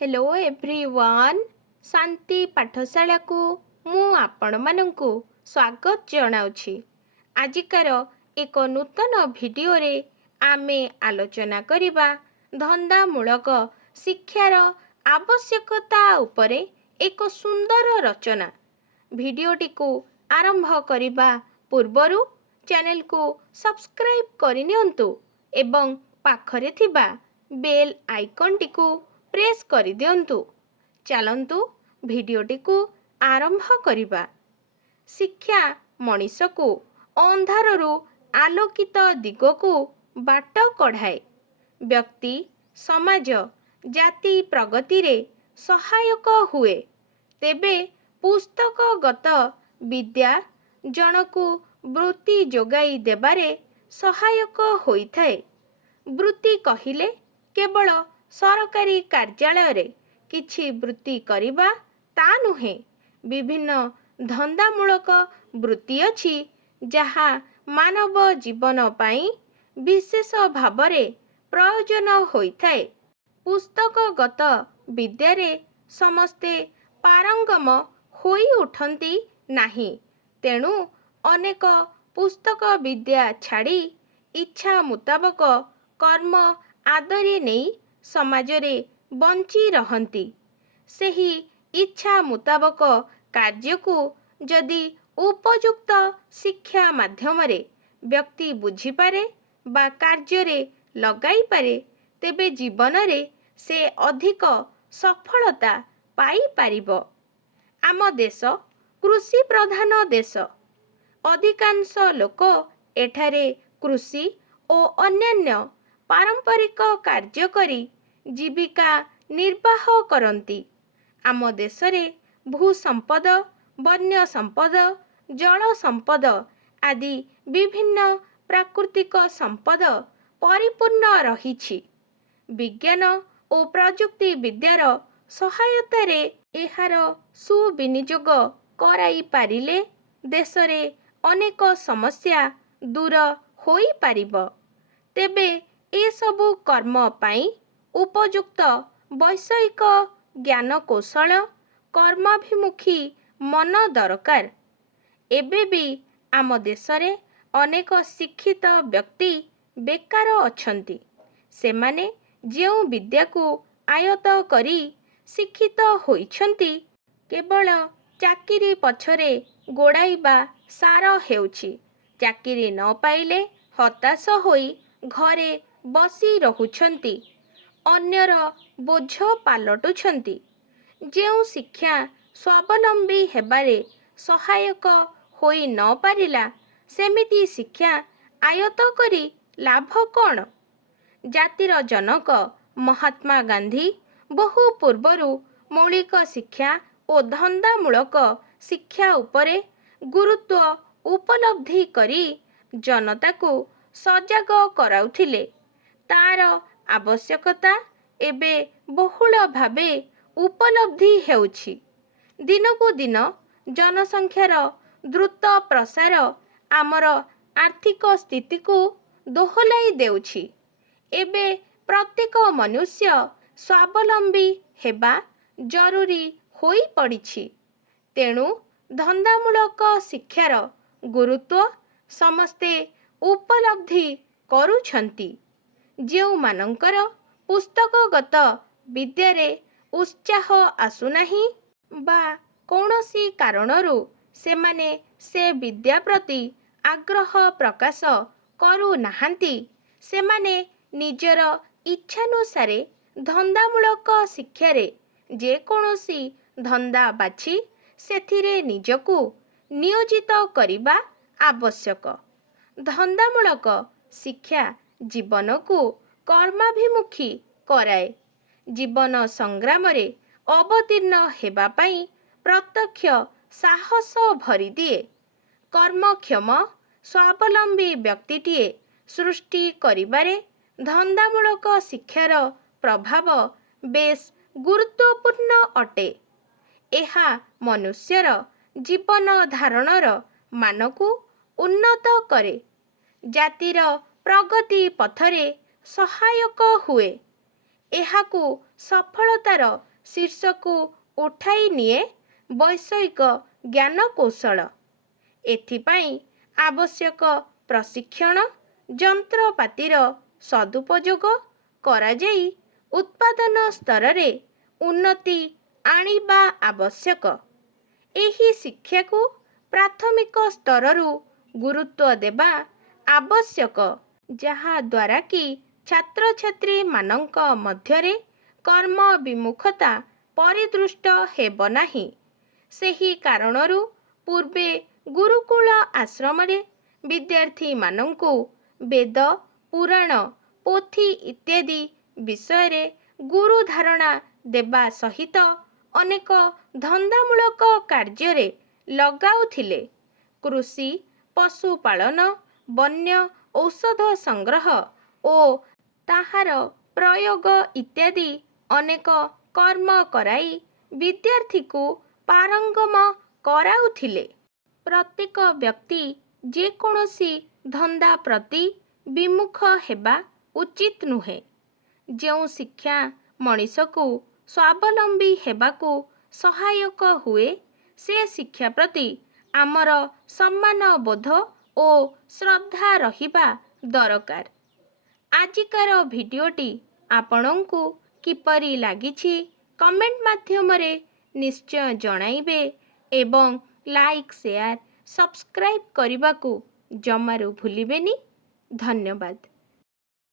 Hello everyone शांति पाठशाला को मु आपण मानंकु स्वागत जनाउछि। आजिकार एक नूतन भिडियो रे आमे आलोचना करिबा धंदामूलक शिक्षार आवश्यकता उपरे एक सुंदर रचना। भिडियोटी को आरंभ करिबा पूर्वरु चैनल को सब्सक्राइब करिनियंतु एवं पाखरे थिबा बेल आइकन टिकु प्रेस करि दियंतु। चलंतु भिडियोटी को आरंभ करिबा। शिक्षा मनीष को अंधारु आलोकित दिगकु बाट कढ़ाए। व्यक्ति समाज जाति प्रगति रे सहायक हुए। तेबे पुस्तकगत विद्या जनकु वृत्ति जोगाई देबारे सहायक होइथाए। वृत्ति कहिले केवल सरकारी कार्यालय रे किछि वृत्ति करिबा ता नुहे। विभिन्न धंदामूलक वृत्ति अछि जहा मानव जीवन पाई विशेष भावरे प्रयोजन होइथाए। पुस्तकगत विद्यारे समस्ते पारंगम होई उठंती नाही। तेणु अनेक पुस्तक विद्या छाड़ी इच्छा मुताबक कर्म आदरी नहीं समाजरे बंची रहंती। सेही इच्छा मुताबक कार्य को जदि उपयुक्त शिक्षा माध्यमरे व्यक्ति बुझी पारे बा कार्य रे लगाई पारे तेबे जीवन रे से अधिक सफलता पाई पारिबो। आम देश कृषि प्रधान देश। अधिकांश लोक एठारे कृषि और अन्यान्य पारंपरिक कार्य करी जीविका निर्वाह करती। आम देशरे भू संपद, वन्य संपद, जल संपद आदि विभिन्न प्राकृतिक संपद परिपूर्ण रहिछि। विज्ञान और प्रजुक्ति विद्यार सहायतारे एहार सुविनियोग कराई पारिले देशरे अनेक समस्या दूर होई पारिबो। तेबे ए सबु कर्म पाई उपयुक्त वैषयिक ज्ञान कौशल कर्माभिमुखी मन दरकार। एबे भी आम देशरे अनेक शिक्षित व्यक्ति बेकार अछंती। सेमाने जेउ विद्या को आयत करी शिक्षित होइछंती केवल चाकिरी पछरे गोड़ाइबा सार हेउछि। चाकिरी न पाइले हताश होई घरे बसी रहुछंती, अन्यर बोझ पालटुछंती। जेउ शिक्षा स्वावलंबी हेबारे सहायक होई न पारिला सेमिति शिक्षा आयत करी लाभ कौन? जातिर जनक महात्मा गांधी बहु पूर्वरु मौलिक शिक्षा और धंदामूलक शिक्षा उपरे गुरुत्व उपलब्धि करी जनता को सजग कराउथिले। तार आवश्यकता एबे बहुल भावे उपलब्धि हेउछि। दिनकु दिन जनसंख्यार द्रुत प्रसार आमर आर्थिक स्थिति को दोहलाई देउछि। एबे प्रत्येक मनुष्य स्वावलंबी हेबा जरूरी होई पड़िछि। तेणु धंदामूलक शिक्षार गुरुत्व समस्ते उपलब्धि करुछंती। जेउ मानंकर पुस्तकगत विद्यारे उत्साह आसुनाही बा कौनसी कारणरू सेमाने से विद्या प्रति आग्रह प्रकाश करू नाहांती सेमाने निजर इच्छानुसारे धंदामूलक शिक्षारे जे कौनसी धंदा बाछि सेथिरे निजकु नियोजित करिबा आवश्यक। धंदामूलक शिक्षा जीवन को कर्माभिमुखी कराए। जीवन संग्राम रे अवतीर्ण हेबा पाई प्रत्यक्ष साहस भरी दिए। कर्मक्षम स्वावलंबी व्यक्तिटिए सृष्टि करिबारे धंदामूलक शिक्षार प्रभाव बेस गुरुत्वपूर्ण अटे। एहा मनुष्यर जीवन धारणर मानकु उन्नत करे। जातिर प्रगति पथरे सहायक हुए। एहाकु सफलतार ଶୀର୍ଷକୁ ଉଠାଇ ନିଏ ବୈଷୟିକ ଜ୍ଞାନକୌଶଳ। ଏଥିପାଇଁ ଆବଶ୍ୟକ ପ୍ରଶିକ୍ଷଣ, ଯନ୍ତ୍ରପାତିର ସଦୁପଯୋଗ କରାଯାଇ ଉତ୍ପାଦନ ସ୍ତରରେ ଉନ୍ନତି ଆଣିବା ଆବଶ୍ୟକ। ଏହି ଶିକ୍ଷାକୁ ପ୍ରାଥମିକ ସ୍ତରରୁ ଗୁରୁତ୍ୱ ଦେବା ଆବଶ୍ୟକ, ଯାହାଦ୍ୱାରା କି ଛାତ୍ରଛାତ୍ରୀମାନଙ୍କ ମଧ୍ୟରେ କର୍ମ ବିମୁଖତା ପରିଦୃଷ୍ଟ ହେବ ନାହିଁ। ସେହି କାରଣରୁ ପୂର୍ବେ ଗୁରୁକୁଳ ଆଶ୍ରମରେ ବିଦ୍ୟାର୍ଥୀମାନଙ୍କୁ ବେଦ, ପୁରାଣ, ପୋଥି ଇତ୍ୟାଦି ବିଷୟରେ ଗୁରୁ ଧାରଣା ଦେବା ସହିତ ଅନେକ ଧନ୍ଦାମୂଳକ କାର୍ଯ୍ୟରେ ଲଗାଉଥିଲେ। କୃଷି, ପଶୁପାଳନ, ବନ୍ୟ ଔଷଧ ସଂଗ୍ରହ ଓ ତାହାର ପ୍ରୟୋଗ ଇତ୍ୟାଦି ଅନେକ କର୍ମ କରାଇ ବିଦ୍ୟାର୍ଥୀକୁ ପାରଙ୍ଗମ କରାଉଥିଲେ। ପ୍ରତ୍ୟେକ ବ୍ୟକ୍ତି ଯେକୌଣସି ଧନ୍ଦା ପ୍ରତି ବିମୁଖ ହେବା ଉଚିତ ନୁହେଁ। ଯେଉଁ ଶିକ୍ଷା ମଣିଷକୁ ସ୍ୱାବଲମ୍ବୀ ହେବାକୁ ସହାୟକ ହୁଏ, ସେ ଶିକ୍ଷା ପ୍ରତି ଆମର ସମ୍ମାନବୋଧ ଓ ଶ୍ରଦ୍ଧା ରହିବା ଦରକାର। ଆଜିକାର ଭିଡ଼ିଓଟି ଆପଣଙ୍କୁ କିପରି ଲାଗିଛି କମେଣ୍ଟ ମାଧ୍ୟମରେ ନିଶ୍ଚୟ ଜଣାଇବେ ଏବଂ ଲାଇକ୍, ସେୟାର, ସବସ୍କ୍ରାଇବ୍ କରିବାକୁ ଜମାରୁ ଭୁଲିବେନି। ଧନ୍ୟବାଦ।